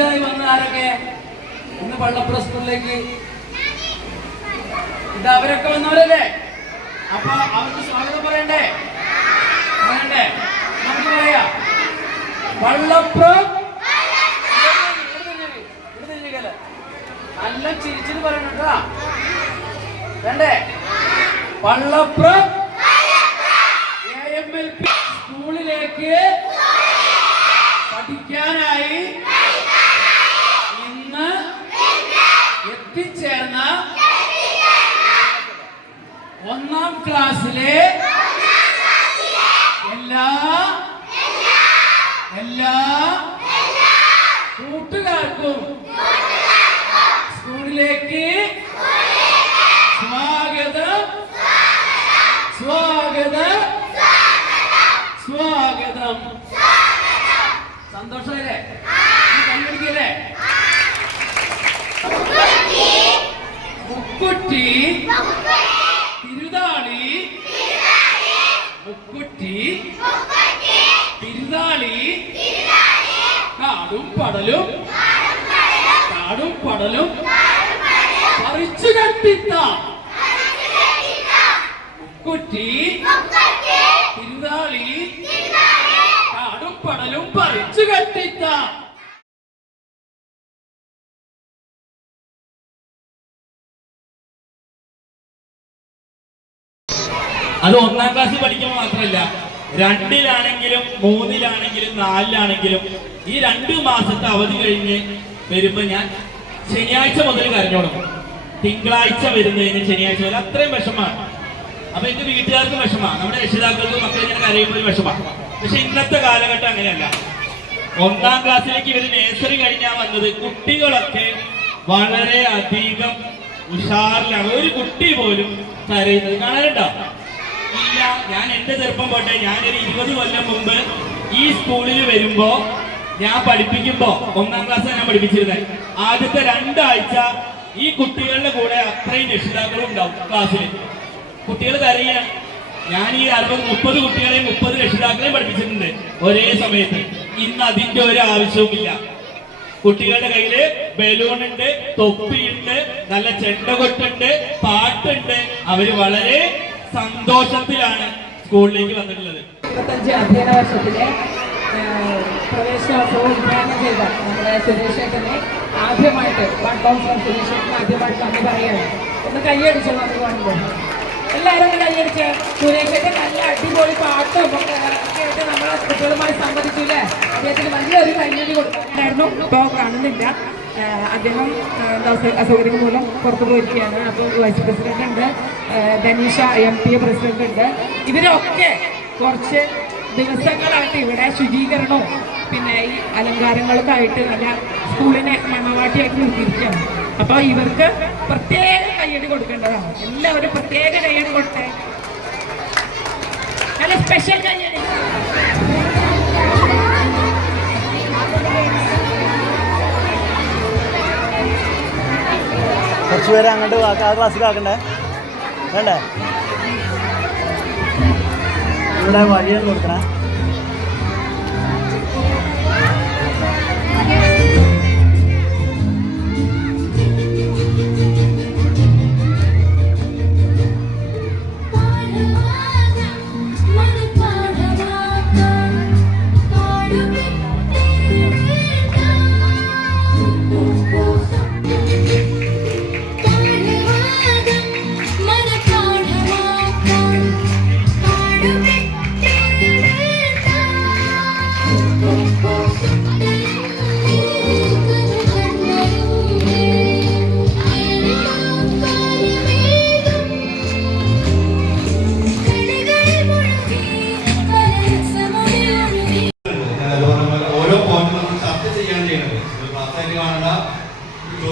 ഇതായി വന്ന ആരൊക്കെ? ഇന്ന് പള്ളപ്പുറ സ്കൂളിലേക്ക് ഇത് അവരൊക്കെ വന്നവരല്ലേ? അപ്പൊ അവർക്ക് സ്വാഗതം പറയണ്ടേ? പറയണ്ടേ? നമുക്ക് പറയാ. വള്ളപ്പുറം നല്ല ചിരിച്ചിന് പറയണം വേണ്ടേ പള്ളപ്പുറം സ്കൂളിലേക്ക് എത്തിച്ചേർന്ന ഒന്നാം ക്ലാസ്സിലെ എല്ലാ എല്ലാ കൂട്ടുകാർക്കും സ്കൂളിലേക്ക് സ്വാഗതം. സ്വാഗതം. സ്വാഗതം. സന്തോഷമല്ലേ മുക്കുറ്റി തിരുതാളി. മുക്കുറ്റി തിരുതാളി. കാടും പടലും. കാടും പടലും. പറിച്ചു കട്ടിത്ത. മുക്കുറ്റി അത് ഒന്നാം ക്ലാസ്സിൽ പഠിക്കുമ്പോൾ മാത്രമല്ല രണ്ടിലാണെങ്കിലും മൂന്നിലാണെങ്കിലും നാലിലാണെങ്കിലും ഈ രണ്ട് മാസത്തെ അവധി കഴിഞ്ഞ് വരുമ്പോ ഞാൻ ശനിയാഴ്ച മുതൽ കരഞ്ഞു തുടങ്ങും തിങ്കളാഴ്ച വരുന്നതിന് ശനിയാഴ്ച മുതൽ അത്രയും വിഷമാണ് അപ്പൊ എന്റെ വീട്ടുകാർക്ക് വിഷമാണ് നമ്മുടെ രക്ഷിതാക്കൾക്ക് മക്കൾ ഇങ്ങനെ കരയുമ്പോൾ വിഷമാണ് പക്ഷെ ഇന്നത്തെ കാലഘട്ടം അങ്ങനെയല്ല. ഒന്നാം ക്ലാസ്സിലേക്ക് ഇവർ നേഴ്സറി കഴിഞ്ഞാൽ വന്നത് കുട്ടികളൊക്കെ വളരെ അധികം ഉഷാറിലാണ്. ഒരു കുട്ടി പോലും കരയുന്നത് കാണാനുണ്ടോ? ഇല്ല. ഞാൻ എന്റെ ചെറുപ്പം പോട്ടെ. ഞാനൊരു ഇരുപത് കൊല്ലം മുമ്പ് ഈ സ്കൂളിൽ വരുമ്പോ ഞാൻ പഠിപ്പിക്കുമ്പോ ഒന്നാം ക്ലാസ് ഞാൻ പഠിപ്പിച്ചിരുന്നത് ആദ്യത്തെ രണ്ടാഴ്ച ഈ കുട്ടികളുടെ കൂടെ അത്രയും രക്ഷിതാക്കളും ഉണ്ടാവും ക്ലാസ്സിൽ കുട്ടികൾ കരയാണ് ഞാൻ ഈ അറുപത് മുപ്പത് കുട്ടികളെയും മുപ്പത് രക്ഷിതാക്കളെയും പഠിപ്പിച്ചിട്ടുണ്ട് ഒരേ സമയത്ത്. ഇന്ന് അതിന്റെ ഒരു ആവശ്യവുമില്ല. കുട്ടികളുടെ കയ്യിൽ ബലൂൺ ഉണ്ട് തൊപ്പിയുണ്ട് നല്ല ചെണ്ടകൊട്ടുണ്ട് പാട്ടുണ്ട്. അവർ വളരെ സന്തോഷത്തിലാണ് സ്കൂളിലേക്ക് വന്നിട്ടുള്ളത്. ഇരുപത്തഞ്ച് കൈയടിച്ചോ നല്ല അടിപൊളി പാട്ടും നമ്മളെ കുട്ടികളുമായി സംബന്ധിച്ചില്ലേ അദ്ദേഹത്തിന് വലിയൊരു കൈയടി കൊടുക്കാനായിരുന്നു. ഇപ്പോൾ കാണുന്നില്ല. അദ്ദേഹം അസൗകര്യം മൂലം പുറത്തു പോയിരിക്കുകയാണ്. അപ്പോൾ വൈസ് പ്രസിഡന്റ് ഉണ്ട്. Dhaneesha M P A president ഉണ്ട്. ഇവരൊക്കെ കുറച്ച് ദിവസങ്ങളായിട്ട് ഇവിടെ ശുചീകരണവും പിന്നെ ഈ അലങ്കാരങ്ങളൊക്കെ ആയിട്ട് നല്ല സ്കൂളിനെ മണവാട്ടിയായിട്ട് നിർത്തിയിരിക്കുകയാണ്. അപ്പോൾ ഇവർക്ക് പ്രത്യേക കയ്യടി കൊടുക്കേണ്ടതാണ്. എല്ലാവരും പ്രത്യേക കയ്യടി കൊടുത്തേ. നല്ല സ്പെഷ്യൽ കയ്യടി. കുറച്ച് പേര് അങ്ങോട്ട് ആ ക്ലാസ്സിൽ ആക്കണ്ടേ? വേണ്ടേ? ഇവിടെ വഴിയാണ് കൊടുക്കണേ.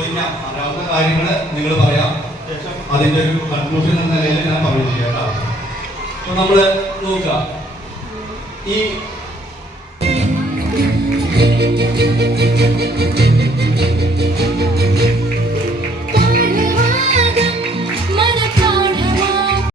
ചോദിക്കാം അറിയാവുന്ന കാര്യങ്ങൾ നിങ്ങൾ പറയാം. ശേഷം അതിന്റെ ഒരു കൺക്ലൂഷൻ എന്ന നിലയിൽ ഞാൻ പറഞ്ഞു ചെയ്യാം കേട്ടോ അപ്പൊ നമ്മൾ നോക്കുക. ഈ